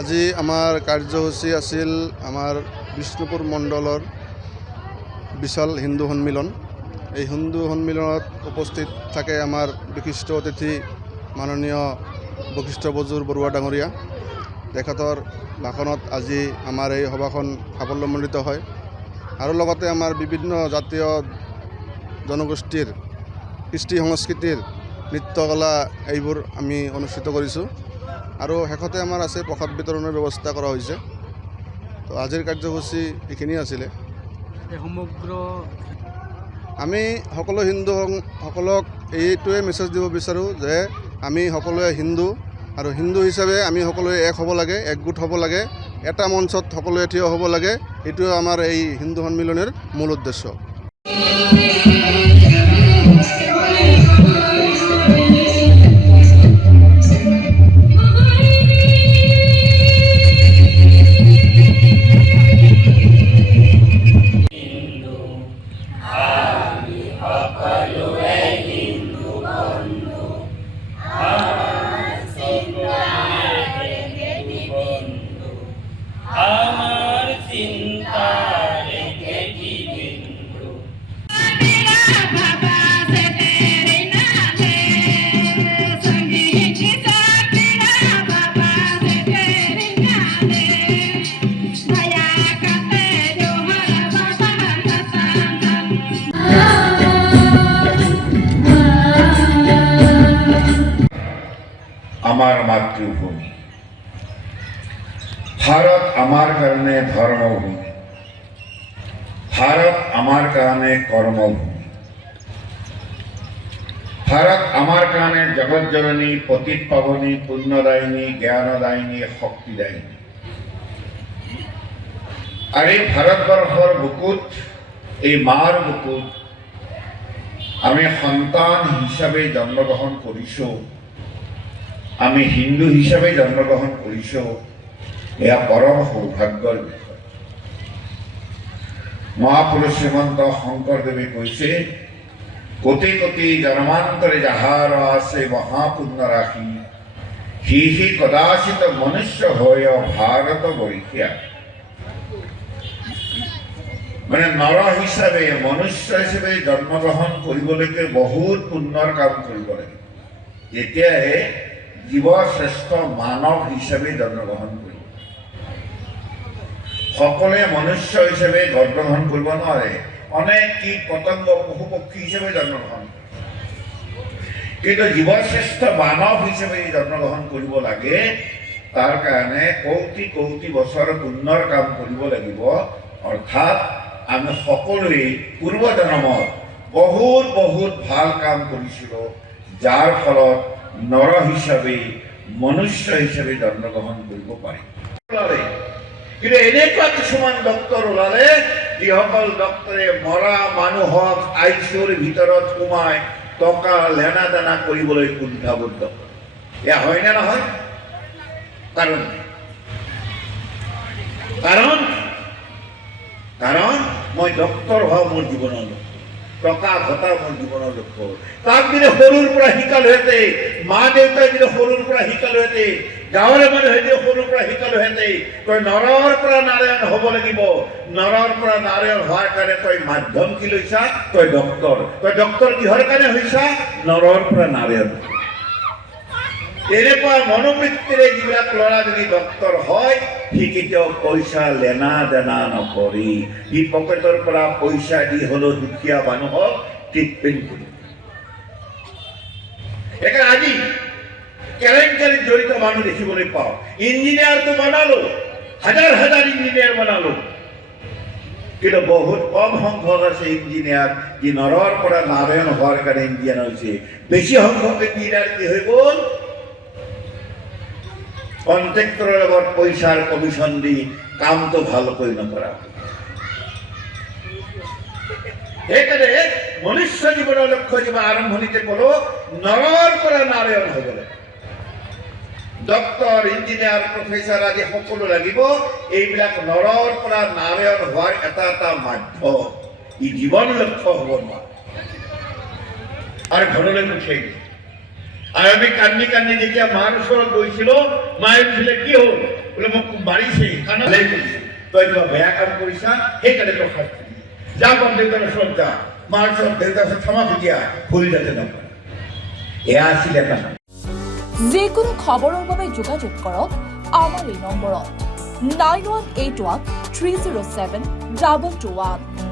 আজি আমাৰ কাৰ্যসূচী আছিল আমাৰ বিষ্ণুপুৰ মণ্ডলৰ বিশাল হিন্দু সন্মিলন। এই হিন্দু সন্মিলনত উপস্থিত থাকে আমাৰ বিশিষ্ট অতিথি মাননীয় বশিষ্ঠ বজুৰ বৰুৱা ডাঙৰীয়া। তেখেতৰ ভাষণত আজি আমাৰ এই সভাখন সাফল্যমণ্ডিত হয় আৰু লগতে আমাৰ বিভিন্ন জাতীয় জনগোষ্ঠীৰ কৃষ্টি সংস্কৃতিৰ নৃত্যকলা এইবোৰ আমি অনুষ্ঠিত কৰিছোঁ আৰু শেষতে আমাৰ আছে প্ৰসাদ বিতৰণৰ ব্যৱস্থা কৰা হৈছে। তো আজিৰ কাৰ্যসূচী এইখিনি আছিলে। সমগ্ৰ আমি সকলো হিন্দুসকলক এইটোৱে মেছেজ দিব বিচাৰোঁ যে আমি সকলোৱে হিন্দু আৰু হিন্দু হিচাপে আমি সকলোৱে এক হ'ব লাগে, একগোট হ'ব লাগে, এটা মঞ্চত সকলোৱে থিয় হ'ব লাগে। এইটোৱে আমাৰ এই হিন্দু সন্মিলনৰ মূল উদ্দেশ্য। আমার মাতৃভূমি ভারত আমার কারণে ধর্মভূমি, ভারত আমার কারণে কর্মভূমি, ভারত আমার কারণে জগৎজননী, পতিত পাবনী, পুণ্যদায়িনী, জ্ঞানদায়িনী, শক্তিদায়িনী। আর এই ভারতবর্ষর বুকুত, এই মার বুকুত আমি সন্তান হিসাবে জন্মগ্রহণ কৰিছো, আমি হিন্দু হিসাবে জন্মগ্ৰহণ কৰিছো, এয়া পৰম সৌভাগ্যৰ বিষয়। মহাপুৰুষ শ্ৰীমন্ত শংকৰদেৱে কৈছে, কোটি কোটি জন্মান্তৰে যাহাৰ আছে মহাপুণ্য ৰাশি, হি কদাচিত মনুষ্য হয় ভাৰত বৈশিয়া। মানে নৰ হিচাপে, মনুষ্য হিচাপে জন্মগ্ৰহণ কৰিবলৈকে বহুত পুণ্যৰ কাম কৰিব লাগে, তেতিয়াহে জীৱ শ্ৰেষ্ঠ মানৱ হিচাপে জন্মগ্ৰহণ কৰিব। সকলোৱে মনুষ্য হিচাপে জন্মগ্ৰহণ কৰিব নোৱাৰে, অনেক কীট পতংগ পশু পক্ষী হিচাপে জন্মগ্ৰহণ কৰে, কিন্তু জীৱ শ্ৰেষ্ঠ মানৱ হিচাপে জন্মগ্ৰহণ কৰিব লাগে। তাৰ কাৰণে কৌটি কৌটি বছৰ পুণ্যৰ কাম কৰিব লাগিব। অৰ্থাৎ আমি সকলোৱে পূৰ্বজন্মত বহুত বহুত ভাল কাম কৰিছিলোঁ, যাৰ ফলত নৰ হিচাপে, মনুষ্য হিচাপে জন্মগ্ৰহণ কৰিব পাৰি। কিন্তু এনেকুৱা কিছুমান ডক্তৰ ওলালে, যিসকল ডক্তৰে মৰা মানুহক আইচিউৰ ভিতৰত সোমাই টকা লেনা দেনা কৰিবলৈ কুণ্ঠাবোধ কৰে। এয়া হয় নে নহয়? কাৰণ মই ডক্তৰ হোৱা মোৰ জীৱনৰ লক্ষ্য। টকা ঘটা মোৰ জীৱনৰ লক্ষ্য। তাক যদি সৰুৰ পৰা শিকালোহেঁতে, মা দেউতাই যদি সৰুৰ পৰা শিকালোহেঁতে, গাঁৱৰে মানুহে যদি সৰুৰ পৰা শিকালোহেঁতে, তই নৰৰ পৰা নাৰায়ণ হ'ব লাগিব, নৰৰ পৰা নাৰায়ণ হোৱাৰ কাৰণে তই মাধ্যম কি লৈছা? তই ডক্তৰ। তই ডক্তৰ কিহৰ কাৰণে হৈছা? নৰৰ পৰা নাৰায়ণ। তেনেকুৱা মনোবৃত্তিৰে যিবিলাক ল'ৰা যদি ডক্তৰ হয়, সি কেতিয়াও পইচা লেনা দেনা নকৰি সি পকেটৰ পৰা পইচা দি হ'লেও দুখীয়া মানুহক ট্ৰিটমেণ্ট কৰিব। সেইকাৰণে আজি কেলেংকাৰীত জড়িত মানুহ দেখিবলৈ পাওঁ। ইঞ্জিনিয়াৰটো বনালো, হাজাৰ হাজাৰ ইঞ্জিনিয়াৰ বনালো, কিন্তু বহুত কম সংখ্যক আছে ইঞ্জিনিয়াৰ যি নৰৰ পৰা নাৰায়ণ হোৱাৰ কাৰণে ইঞ্জিনিয়াৰ হৈছে। বেছি সংখ্যক ইঞ্জিনিয়াৰ কি হৈ গ'ল? কণ্ট্ৰেক্টৰৰ লগত পইচাৰ কমিশ্যন দি কামটো ভালকৈ নকৰা। সেইকাৰণে মনুষ্য জীৱনৰ লক্ষ্য যিমান আৰম্ভণিতে ক'লো, নৰৰ পৰা নাৰায়ণ হ'ব লাগে। ডক্তৰ, ইঞ্জিনিয়াৰ, প্ৰফেচাৰ আদি সকলো লাগিব। এইবিলাক নৰৰ পৰা নাৰায়ণ হোৱাৰ এটা এটা মাধ্যম, ই জীৱন লক্ষ্য হ'ব নোৱাৰে। আৰু ঘৰলৈ উঠে আৰু আমি কান্দি কান্দি যেতিয়া মাৰ ওচৰত গৈছিলো, মায়ে কৈছিলে কি হ'ল? বোলে মোক মাৰিছে, কাণলৈ কৰিছে, তই কিবা বেয়া কাম কৰিছা, সেইকাৰণে তই শাস্তি দিয়ে। যা বৰ দেউতাৰ ওচৰত যা, মাৰ ওচৰত দেউতাৰ ওচৰত ক্ষমা খুজিয়া, ভুল যাতে নকৰে। এয়া আছিলে এটা। যিকোনো খবৰৰ বাবে যোগাযোগ কৰক আমাৰ এই নম্বৰত 9181 307 221।